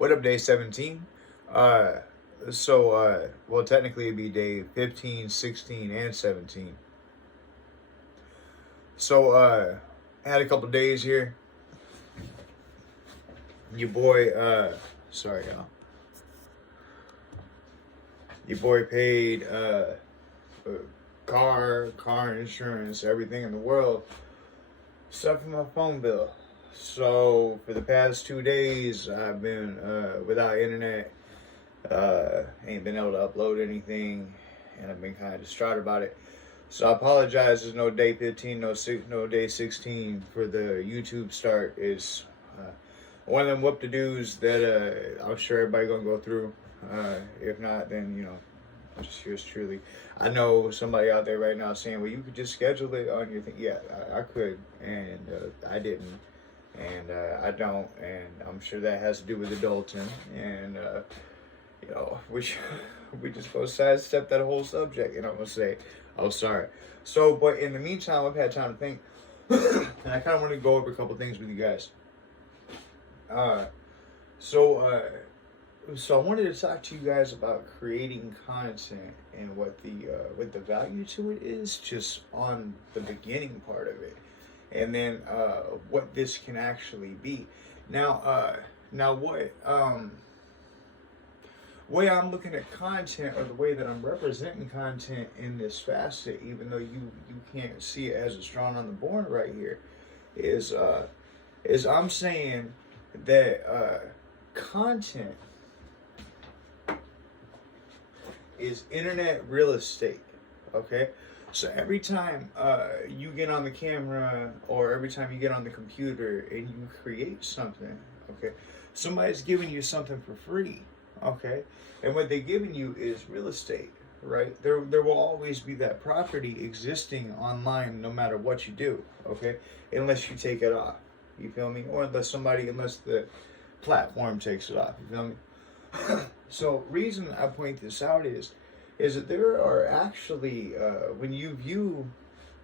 What up, day 17? Uh, well, technically it'd be day 15, 16, and 17. I had a couple days here. Your boy, sorry, y'all. Your boy paid, car insurance, everything in the world, except for my phone bill. So, for the past 2 days, I've been, without internet. Ain't been able to upload anything, and I've been kind of distraught about it. So I apologize. There's no day 15, no day 16 for the YouTube start. Is one of them whoop to do's that I'm sure everybody gonna go through. If not, then just yours truly. I know somebody out there right now saying, "Well, you could just schedule it on your thing." Yeah, I could, and I didn't, and I don't, and I'm sure that has to do with adulting, and we just go sidestep that whole subject, and I'm gonna say, "Oh, sorry." So, but in the meantime, I've had time to think, and I kind of want to go over a couple things with you guys. Uh, so, uh, so I wanted to talk to you guys about creating content and what the value to it is, just on the beginning part of it, and then what this can actually be. Now what way I'm looking at content, or the way that I'm representing content in this facet, even though you can't see it as it's drawn on the board right here, is I'm saying that content is internet real estate. Okay, so every time you get on the camera, or every time you get on the computer and you create something, okay, somebody's giving you something for free. Okay, and what they're giving you is real estate, right? There will always be that property existing online, no matter what you do. Okay, unless you take it off. You feel me? Or unless the platform takes it off. You feel me? So, reason I point this out is that there are actually, when you view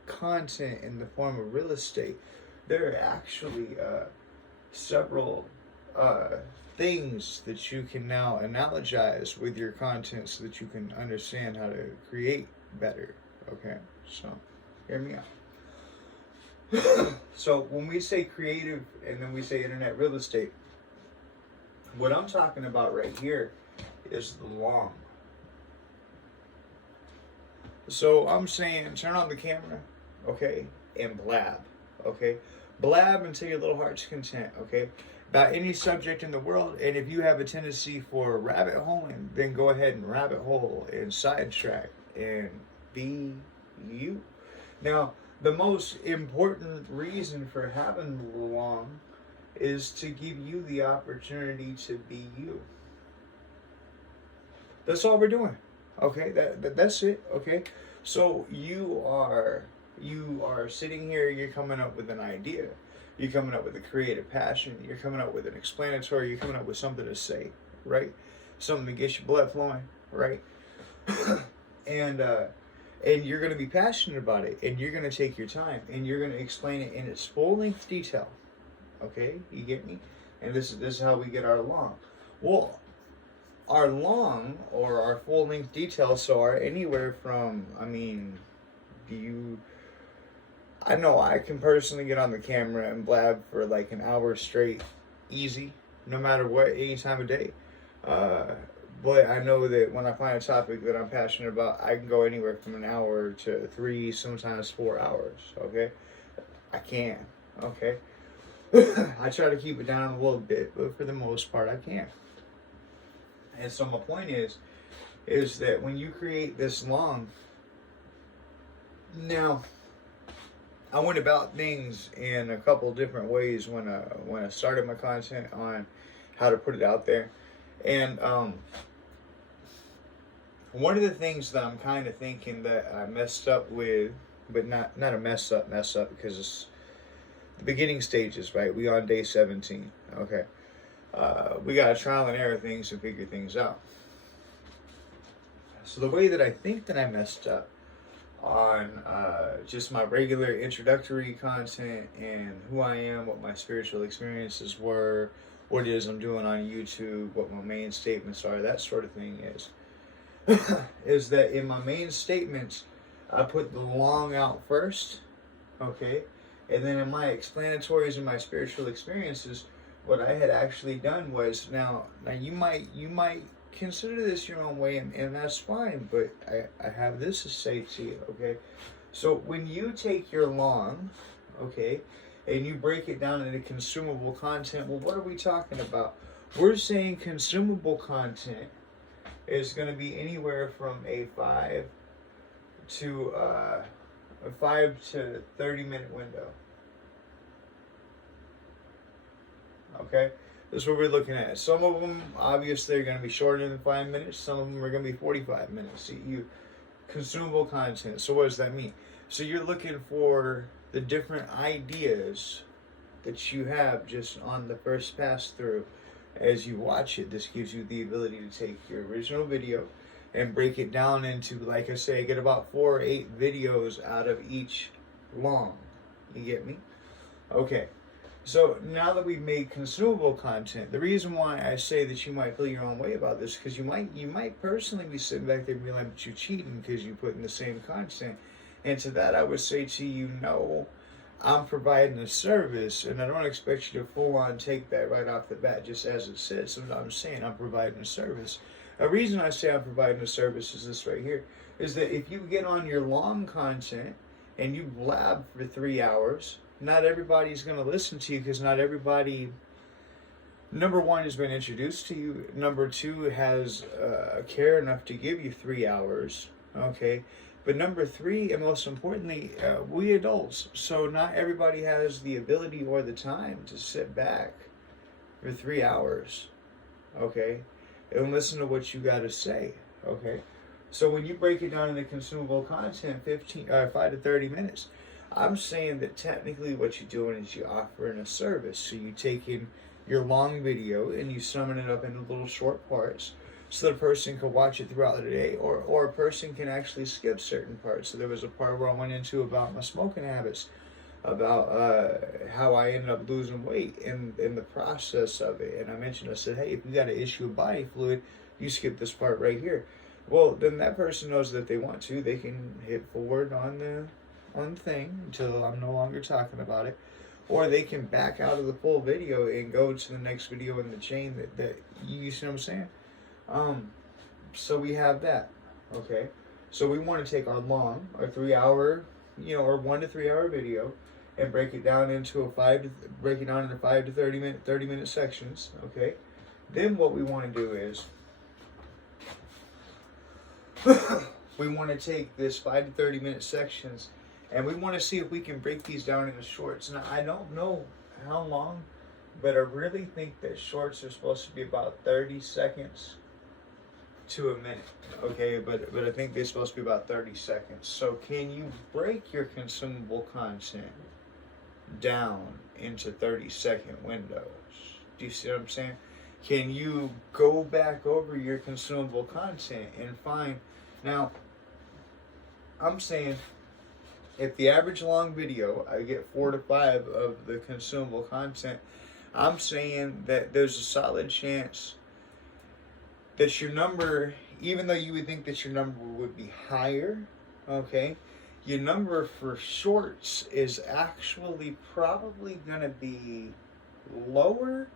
content in the form of real estate, there are actually several things that you can now analogize with your content, so that you can understand how to create better. Okay, so hear me out. So when we say creative and then we say internet real estate, what I'm talking about right here is the long. So I'm saying turn on the camera, okay, and blab, okay? Blab until your little heart's content, okay? About any subject in the world, and if you have a tendency for rabbit holing, then go ahead and rabbit hole and sidetrack and be you. Now, the most important reason for having the long is to give you the opportunity to be you. That's all we're doing. Okay, that's it. Okay, so you are sitting here. You're coming up with an idea. You're coming up with a creative passion. You're coming up with an explanatory. You're coming up with something to say, right? Something to get your blood flowing, right? and you're going to be passionate about it, and you're going to take your time, and you're going to explain it in its full length detail. Okay, you get me? And this is how we get our long. Well, our long, or our full length details, are anywhere from, I know I can personally get on the camera and blab for like an hour straight, easy, no matter what, any time of day. But I know that when I find a topic that I'm passionate about, I can go anywhere from an hour to 3, sometimes 4 hours. Okay, I can. Okay, I try to keep it down a little bit, but for the most part, I can. And so my point is that when you create this long, now I went about things in a couple different ways when I started my content on how to put it out there, and one of the things that I'm kind of thinking that I messed up with, but not a mess up because it's the beginning stages, right? We on day 17, okay. We gotta trial and error things and figure things out. So the way that I think that I messed up on just my regular introductory content and who I am, what my spiritual experiences were, what it is I'm doing on YouTube, what my main statements are, that sort of thing is. Is that in my main statements, I put the long out first, okay? And then in my explanatories and my spiritual experiences, what I had actually done was, now you might consider this your own way, and that's fine, but I have this to say to you, okay? So when you take your long, okay, and you break it down into consumable content, well, what are we talking about? We're saying consumable content is going to be anywhere from a 5 to 30 minute window. Okay, this is what we're looking at. Some of them obviously are going to be shorter than 5 minutes. Some of them are going to be 45 minutes. Consumable content. So what does that mean? So you're looking for the different ideas that you have just on the first pass through. As you watch it, this gives you the ability to take your original video and break it down into, like I say, get about 4 or 8 videos out of each long. You get me? Okay. So now that we've made consumable content, the reason why I say that you might feel your own way about this, because you might personally be sitting back there and be like, but you're cheating because you put in the same content. And to that, I would say to you, no, I'm providing a service, and I don't expect you to full on take that right off the bat, just as it says. So I'm saying I'm providing a service. A reason I say I'm providing a service is this right here, is that if you get on your long content and you blab for 3 hours, not everybody's going to listen to you, because not everybody, number one, has been introduced to you. Number two, has care enough to give you 3 hours. Okay. But number three, and most importantly, we adults. So not everybody has the ability or the time to sit back for 3 hours. Okay. And listen to what you got to say. Okay. So when you break it down into consumable content, 5 to 30 minutes, I'm saying that technically what you're doing is you're offering a service. So you take in your long video and you summon it up into little short parts, so that a person can watch it throughout the day, or a person can actually skip certain parts. So there was a part where I went into about my smoking habits, about how I ended up losing weight in the process of it. And I said, hey, if you got an issue of body fluid, you skip this part right here. Well, then that person knows that if they want to, they can hit forward on the thing until I'm no longer talking about it, or they can back out of the full video and go to the next video in the chain that you see what I'm saying. So we have that. Okay, so we want to take our long, our 3 hour, or 1 to 3 hour video, and break it down into 5 to 30 minute sections. Okay, then what we want to do is we want to take this 5 to 30 minute sections, and we want to see if we can break these down into shorts. Now, I don't know how long, but I really think that shorts are supposed to be about 30 seconds to a minute. Okay, but I think they're supposed to be about 30 seconds. So can you break your consumable content down into 30-second windows? Do you see what I'm saying? Can you go back over your consumable content and find... Now, I'm saying if the average long video, I get 4 to 5 of the consumable content, I'm saying that there's a solid chance that your number, even though you would think that your number would be higher, okay, your number for shorts is actually probably going to be lower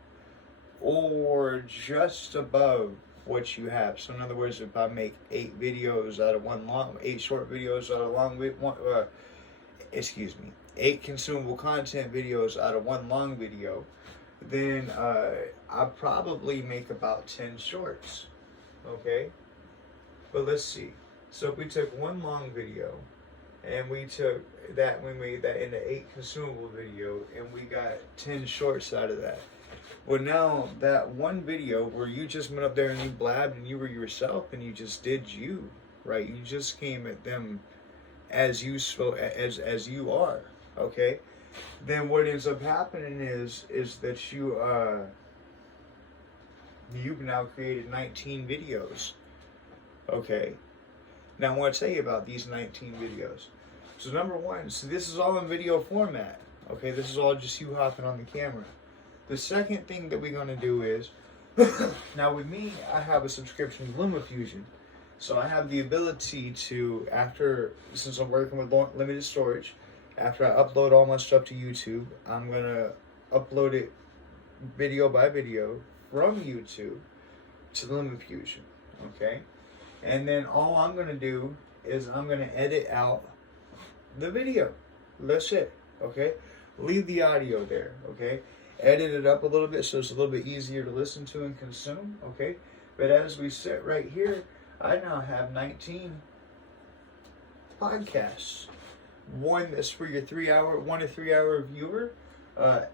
or just above what you have. So in other words, if I make 8 videos out of 8 short videos out of 8 consumable content videos out of 1 long video, then I probably make about 10 shorts. Okay, but let's see. So if we took 1 long video and we made that into 8 consumable video, and we got 10 shorts out of that. Well, now that 1 video where you just went up there and you blabbed and you were yourself and you just did you, right? You just came at them as you are, okay? Then what ends up happening is that you've now created 19 videos. Okay. Now I want to tell you about these 19 videos. So number one, so this is all in video format. Okay, this is all just you hopping on the camera. The second thing that we're going to do is, now with me, I have a subscription to LumaFusion. So I have the ability to, since I'm working with limited storage, after I upload all my stuff to YouTube, I'm going to upload it video by video from YouTube to LumaFusion, okay? And then all I'm going to do is I'm going to edit out the video. That's it, okay? Leave the audio there, okay? Edit it up a little bit so it's a little bit easier to listen to and consume, okay? But as we sit right here, I now have 19 podcasts. One that's for your 1 to 3 hour viewer,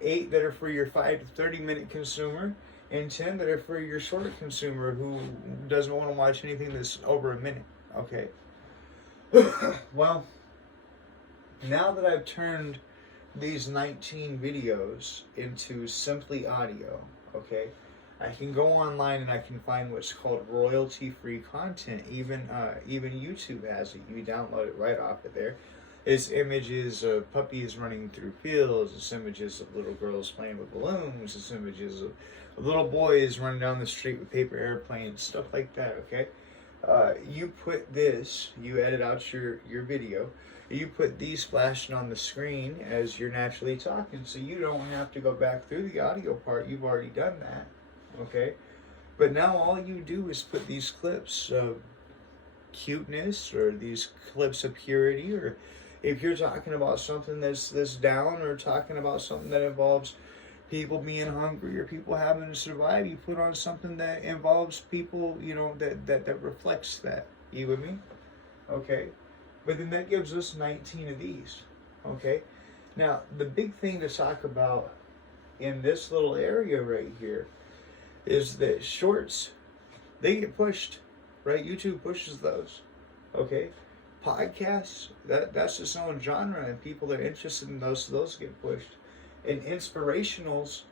8 that are for your 5 to 30 minute consumer, and 10 that are for your short consumer who doesn't want to watch anything that's over a minute, okay? Well, now that I've turned these 19 videos into simply audio, okay, I can go online and I can find what's called royalty-free content. Even YouTube has it. You download it right off of there. It's images of puppies running through fields. It's images of little girls playing with balloons. It's images of little boys running down the street with paper airplanes, stuff like that, okay? You put this, you edit out your video, you put these flashing on the screen as you're naturally talking, so you don't have to go back through the audio part. You've already done that, okay? But now all you do is put these clips of cuteness or these clips of purity, or if you're talking about something that's down, or talking about something that involves people being hungry or people having to survive, you put on something that involves people, you know, that reflects that. You with me? Okay. But then that gives us 19 of these. Okay. Now, the big thing to talk about in this little area right here is that shorts, they get pushed, right? YouTube pushes those. Okay. Podcasts, that's its own genre, and people are interested in those, so those get pushed. And inspirationals,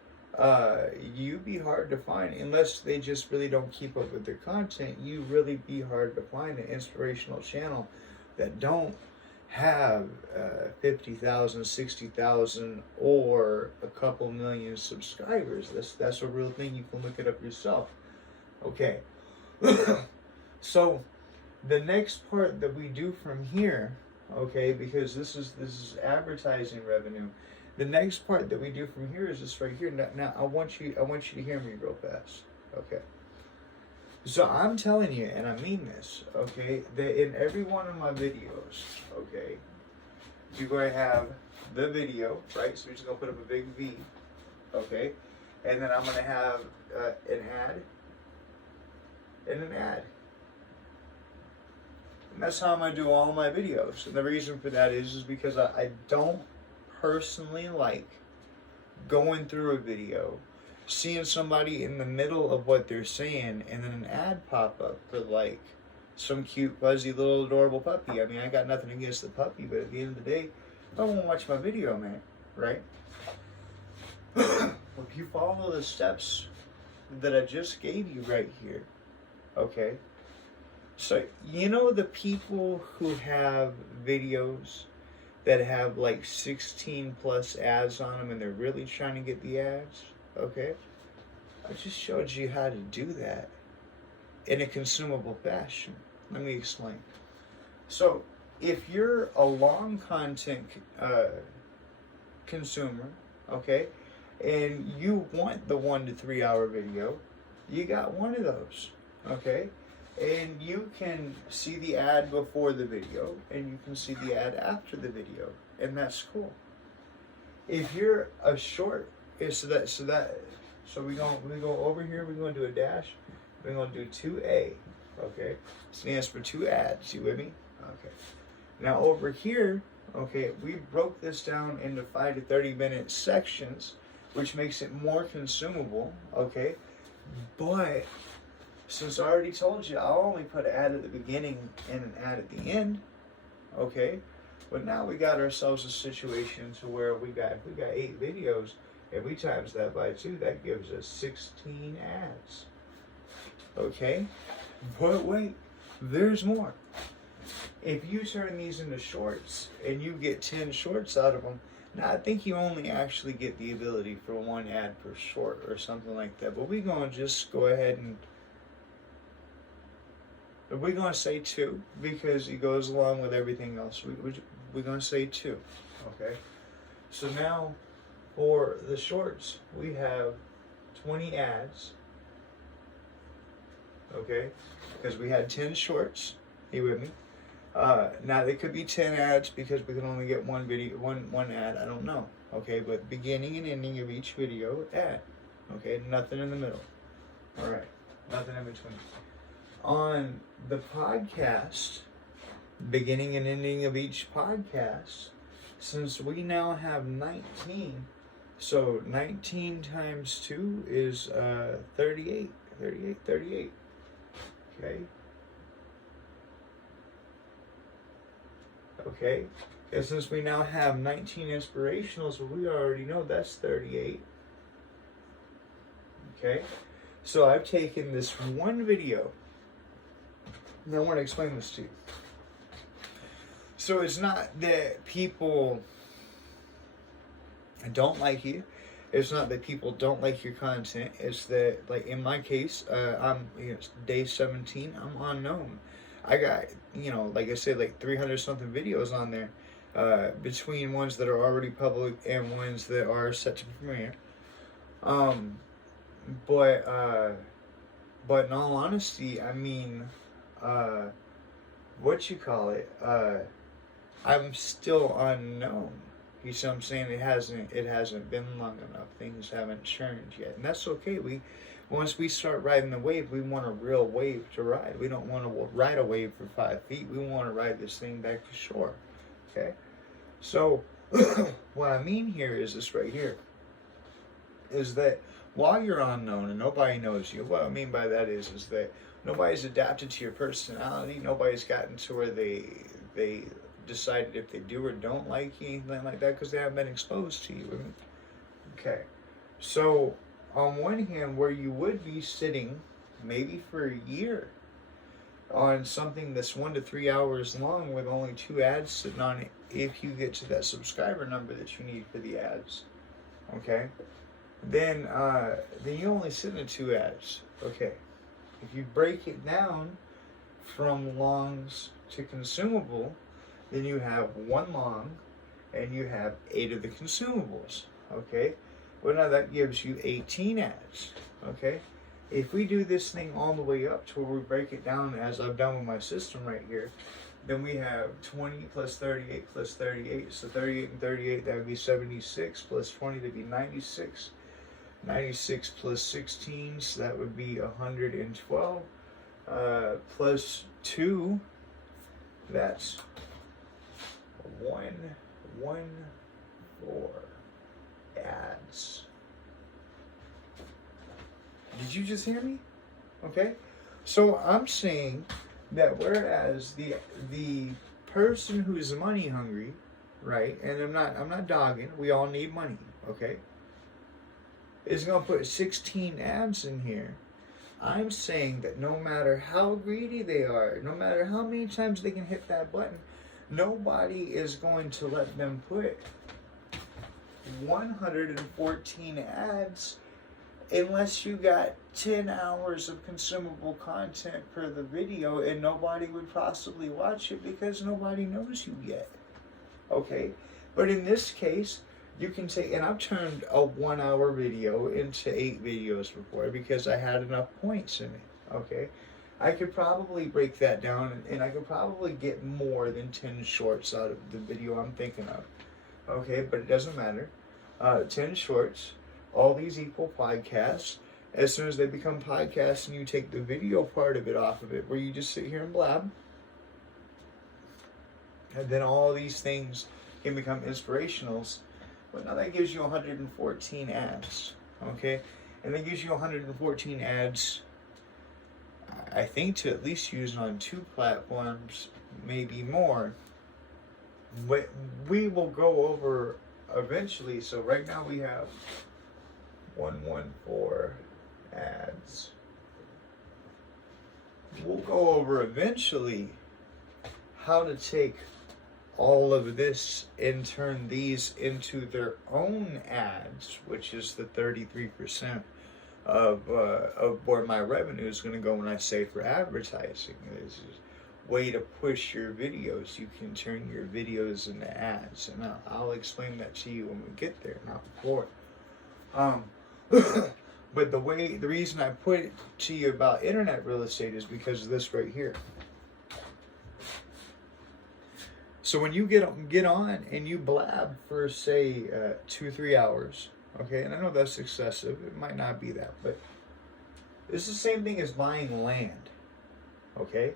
you'd be hard to find unless they just really don't keep up with their content. You really be hard to find an inspirational channel that don't have 50,000, 60,000, or a couple million subscribers. That's a real thing. You can look it up yourself. Okay. So the next part that we do from here, okay, because this is advertising revenue. The next part that we do from here is this right here. Now I want you to hear me real fast. Okay. So I'm telling you, and I mean this, okay, that in every one of my videos, okay, you're going to have the video, right? So we're just going to put up a big V, okay? And then I'm going to have an ad and an ad. And that's how I'm going to do all my videos. And the reason for that is because I don't personally like going through a video, seeing somebody in the middle of what they're saying, and then an ad pop up for like some cute, fuzzy, little adorable puppy. I mean, I got nothing against the puppy, but at the end of the day, I won't watch my video, man, right? If you follow the steps that I just gave you right here, okay? So, you know the people who have videos that have like 16 plus ads on them and they're really trying to get the ads, okay? I just showed you how to do that in a consumable fashion. Let me explain. So, if you're a long content consumer, okay, and you want the 1 to 3 hour video, you got one of those, okay? And you can see the ad before the video, and you can see the ad after the video, and that's cool. If you're a short, so we go over here. We're going to do a dash. We're going to do 2A. Okay, stands for 2 ads. You with me? Okay. Now over here, okay, we broke this down into 5 to 30 minute sections, which makes it more consumable. Okay, but since I already told you, I'll only put an ad at the beginning and an ad at the end, okay? But now we got ourselves a situation to where we got 8 videos, and we times that by 2, that gives us 16 ads, okay? But wait, there's more. If you turn these into shorts and you get 10 shorts out of them, Now, I think you only actually get the ability for one ad per short or something like that. But we're going to just go ahead and we're going to say two because it goes along with everything else. We're going to say two. Okay. So now for the shorts, we have 20 ads. Okay. Because we had 10 shorts. Are you with me? Now they could be 10 ads because we can only get one video, one ad. I don't know. Okay, but beginning and ending of each video ad. Okay, nothing in the middle. All right, nothing in between. On the podcast, beginning and ending of each podcast, since we now have 19, so 19 times 2 is 38. 38. Okay. Okay, and since we now have 19 inspirationals, well, we already know that's 38. Okay, so I've taken this one video, and I want to explain this to you. So it's not that people don't like you. It's not that people don't like your content. It's that, like in my case, I'm day 17. I'm unknown. I got, like I said, like 300 something videos on there, between ones that are already public and ones that are set to premiere. But in all honesty, I mean, I'm still unknown. You see what I'm saying? It hasn't been long enough. Things haven't churned yet, and that's okay. Once we start riding the wave, we want a real wave to ride. We don't want to ride a wave for 5 feet. We want to ride this thing back to shore. Okay? So, what I mean here is this right here. Is that while you're unknown and nobody knows you, what I mean by that is that nobody's adapted to your personality. Nobody's gotten to where they decided if they do or don't like you, anything like that, because they haven't been exposed to you. Okay. So, on one hand, where you would be sitting maybe for a year on something that's 1 to 3 hours long with only 2 ads sitting on it, if you get to that subscriber number that you need for the ads, okay, then you only sit in 2 ads. Okay, if you break it down from longs to consumable, then you have 1 long and you have 8 of the consumables. Okay. Well, now that gives you 18 ads, okay? If we do this thing all the way up to where we break it down as I've done with my system right here, then we have 20 plus 38 plus 38. So 38 and 38, that would be 76, plus 20, that would be 96. 96 plus 16, so that would be 112. Plus 2, that's 114. Ads. Did you just hear me? Okay, so I'm saying that whereas the person who's money hungry, right? And I'm not dogging. We all need money, okay? Is gonna put 16 ads in here. I'm saying that no matter how greedy they are, no matter how many times they can hit that button, nobody is going to let them put 114 ads unless you got 10 hours of consumable content per the video, and nobody would possibly watch it because nobody knows you yet. Okay, but in this case, you can take, and I've turned a 1 hour video into 8 videos before because I had enough points in it. Okay, I could probably break that down, and I could probably get more than 10 shorts out of the video I'm thinking of. Okay, but it doesn't matter. 10 shorts, all these equal podcasts. As soon as they become podcasts and you take the video part of it off of it, where you just sit here and blab, and then all these things can become inspirationals. But now that gives you 114 ads, okay? And that gives you 114 ads, I think, to at least use on 2 platforms, maybe more. But we will go over eventually. So right now we have 114 ads. We'll go over eventually how to take all of this and turn these into their own ads, which is the 33% of where my revenue is going to go when I say for advertising. This is a way to push your videos. You can turn your videos into ads, and I'll explain that to you when we get there, not before. But the reason I put it to you about internet real estate is because of this right here. So when you get on and you blab for say 2-3 hours, okay, and I know that's excessive, it might not be that, but it's the same thing as buying land, okay?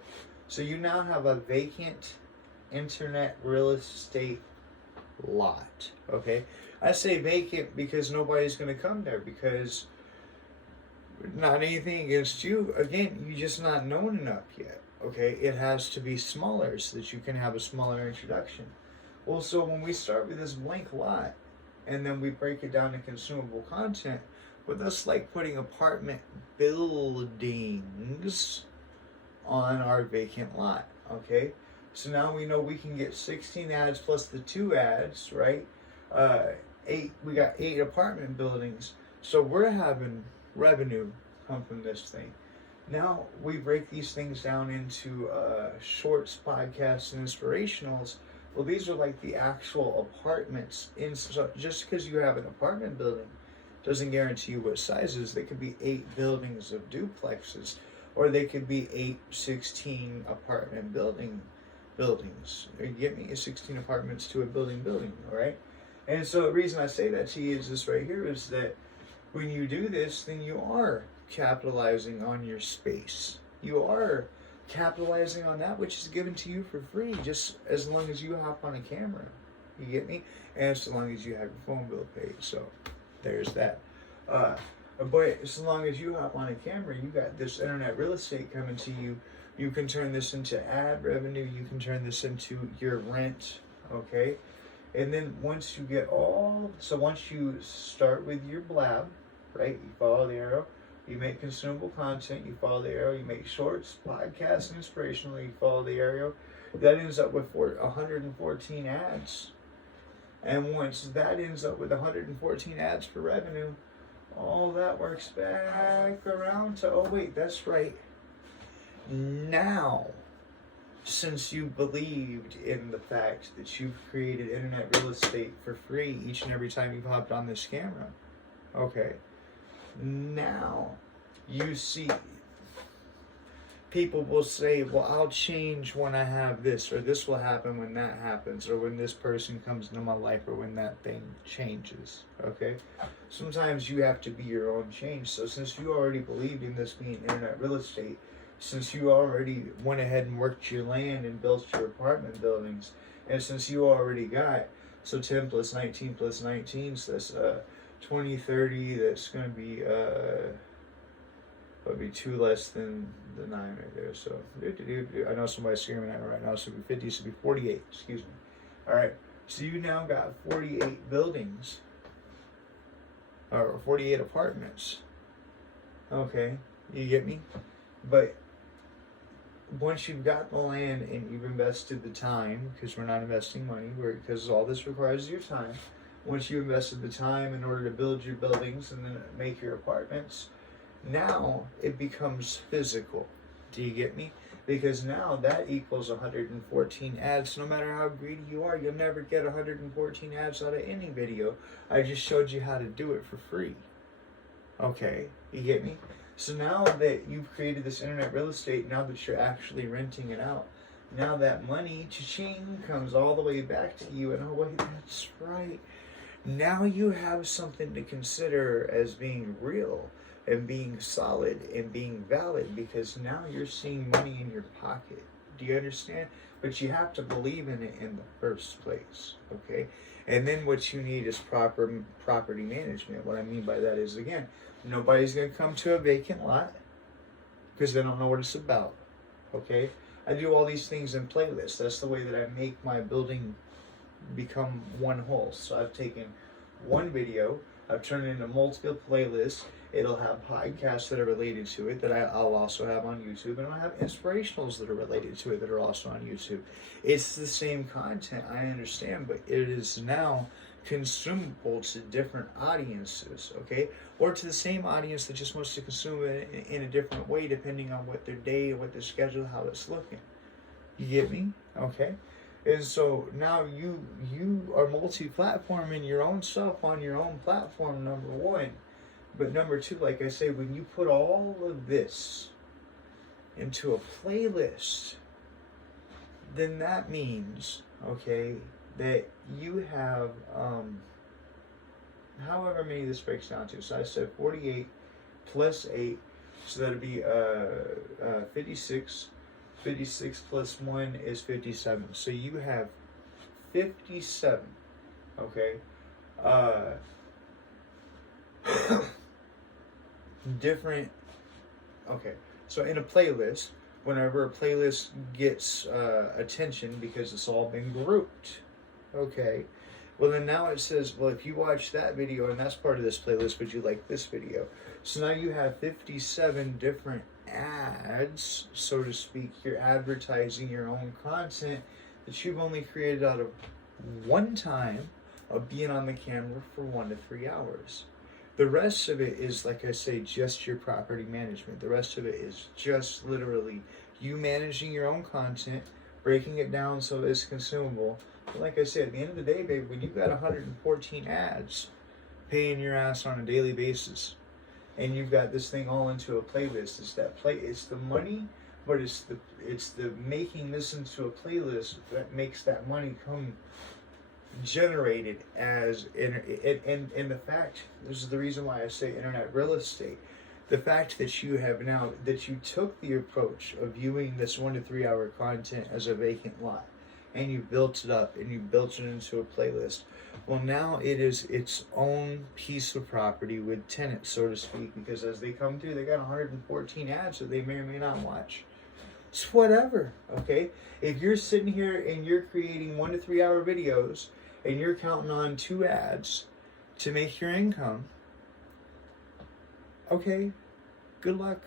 So you now have a vacant internet real estate lot, okay? I say vacant because nobody's going to come there, because not anything against you. Again, you're just not known enough yet, okay? It has to be smaller so that you can have a smaller introduction. Well, so when we start with this blank lot and then we break it down to consumable content, well, that's like putting apartment buildings on our vacant lot, okay? So now we know we can get 16 ads plus the 2 ads, right? We got 8 apartment buildings. So we're having revenue come from this thing. Now we break these things down into shorts, podcasts, and inspirationals. Well, these are like the actual apartments. So just because you have an apartment building doesn't guarantee you what sizes. They could be 8 buildings of duplexes, or they could be 16 apartment buildings. You get me? 16 apartments to a building, all right? And so the reason I say that to you is this right here, is that when you do this, then you are capitalizing on your space. You are capitalizing on that which is given to you for free, just as long as you hop on a camera. You get me? And as long as you have your phone bill paid. So there's that. But as long as you hop on a camera, you got this internet real estate coming to you. You can turn this into ad revenue. You can turn this into your rent. Okay? And then once you get once you start with your blab, right? You follow the arrow, you make consumable content, you follow the arrow, you make shorts, podcasts, and inspirational, you follow the arrow. That ends up with 114 ads. And once that ends up with 114 ads for revenue, all that works back around to, oh wait, that's right. Now, since you believed in the fact that you've created internet real estate for free each and every time you've hopped on this camera, okay, now you see people will say, well, I'll change when I have this, or this will happen when that happens, or when this person comes into my life, or when that thing changes, okay? Sometimes you have to be your own change. So since you already believed in this being internet real estate, since you already went ahead and worked your land and built your apartment buildings, and since you already got, so 10 plus 19 plus 19, so that's 20, 30, that's going to be, would be 2 less than the 9 right there. So, I know somebody's screaming at me right now, so it'd be 50, so it'd be 48, excuse me. All right, so you now got 48 buildings, or 48 apartments. Okay, you get me? But once you've got the land and you've invested the time, because we're not investing money, because all this requires your time. Once you invested the time in order to build your buildings and then make your apartments, now it becomes physical. Do you get me? Because now that equals 114 ads. No matter how greedy you are, you'll never get 114 ads out of any video. I just showed you how to do it for free. Okay, you get me? So now that you've created this internet real estate, now that you're actually renting it out, now that money, cha-ching, comes all the way back to you. And oh wait, that's right. Now you have something to consider as being real and being solid and being valid, because now you're seeing money in your pocket. Do you understand? But you have to believe in it in the first place, okay? And then what you need is proper property management. What I mean by that is, again, nobody's going to come to a vacant lot because they don't know what it's about, okay? I do all these things in playlists. That's the way that I make my building become one whole. So I've taken one video, I've turned it into multiple playlists, It'll have podcasts that are related to it that I'll also have on YouTube, and I'll have inspirationals that are related to it that are also on YouTube. It's the same content, I understand, but it is now consumable to different audiences, okay? Or to the same audience that just wants to consume it in a different way depending on what their day, what their schedule, how it's looking. You get me? Okay? And so now you are multi-platform in your own stuff on your own platform, number one. But number two, like I say, when you put all of this into a playlist, then that means, okay, that you have, however many this breaks down to. So I said 48 plus 8, so that'd be 56. 56 plus 1 is 57. So you have 57, okay? Different, okay. So in a playlist, whenever a playlist gets attention because it's all been grouped, okay? Well, then now it says, well, if you watch that video and that's part of this playlist, would you like this video? So now you have 57 different ads, so to speak. You're advertising your own content that you've only created out of one time of being on the camera for 1 to 3 hours. The rest of it is, like I say, just your property management. The rest of it is just literally you managing your own content, breaking it down so it's consumable. But like I said, at the end of the day, babe, when you've got 114 ads paying your ass on a daily basis, and you've got this thing all into a playlist, it's the money, but it's the making this into a playlist that makes that money come generated as and the fact, this is the reason why I say internet real estate, the fact that you have now, that you took the approach of viewing this 1 to 3 hour content as a vacant lot, and you built it up and you built it into a playlist. Well, now it is its own piece of property with tenants, so to speak, because as they come through, they got 114 ads that they may or may not watch. It's whatever, okay? If you're sitting here and you're creating 1 to 3 hour videos and you're counting on 2 ads to make your income, okay, good luck.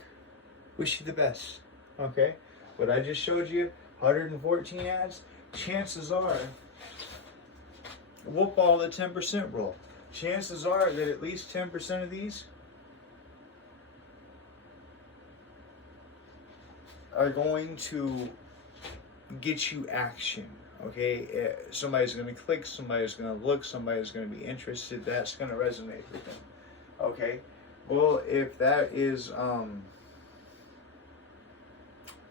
Wish you the best, okay? What I just showed you, 114 ads, chances are, we'll follow the 10% rule. Chances are that at least 10% of these are going to get you action, okay? Somebody's going to click, somebody's going to look, somebody's going to be interested. That's going to resonate with them, okay? Well, if that is,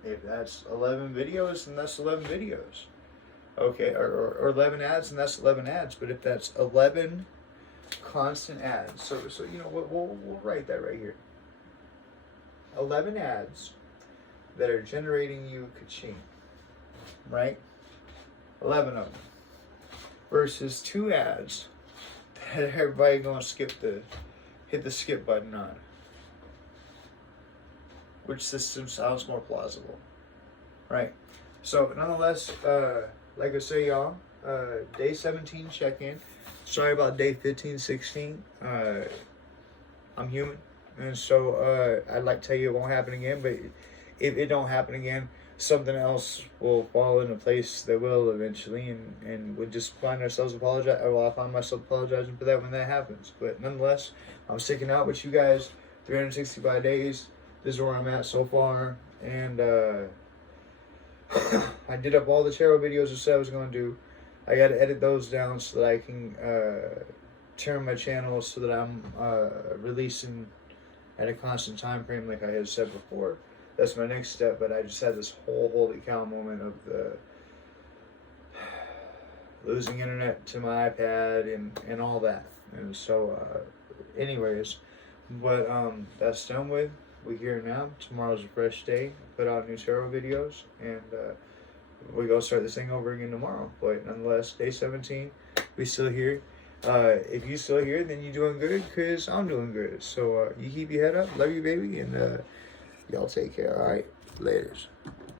if that's 11 videos, then that's 11 videos. Okay, or 11 ads, and that's 11 ads. But if that's 11 constant ads, so you know, we'll write that right here. 11 ads that are generating you ka-ching, right? 11 of them versus 2 ads that everybody gonna hit the skip button on. Which system sounds more plausible, right? So nonetheless, like I say, y'all, day 17 check-in. Sorry about day 15, 16. I'm human, and so I'd like to tell you it won't happen again. But if it don't happen again, something else will fall into place that will eventually, and we'll just find ourselves apologize. Well, I find myself apologizing for that when that happens. But nonetheless, I'm sticking out with you guys 365 days. This is where I'm at so far, and I did up all the tarot videos I said I was going to do. I got to edit those down so that I can turn my channel so that I'm releasing at a constant time frame like I had said before. That's my next step, but I just had this whole holy cow moment of the losing internet to my iPad and all that. And so, anyways, but that's done with. We're here now. Tomorrow's a fresh day. Put out new tarot videos, and we're going to start this thing over again tomorrow. But nonetheless, day 17, we still here. If you still here, then you're doing good, because I'm doing good. So you keep your head up. Love you, baby, and y'all take care, all right? Laters.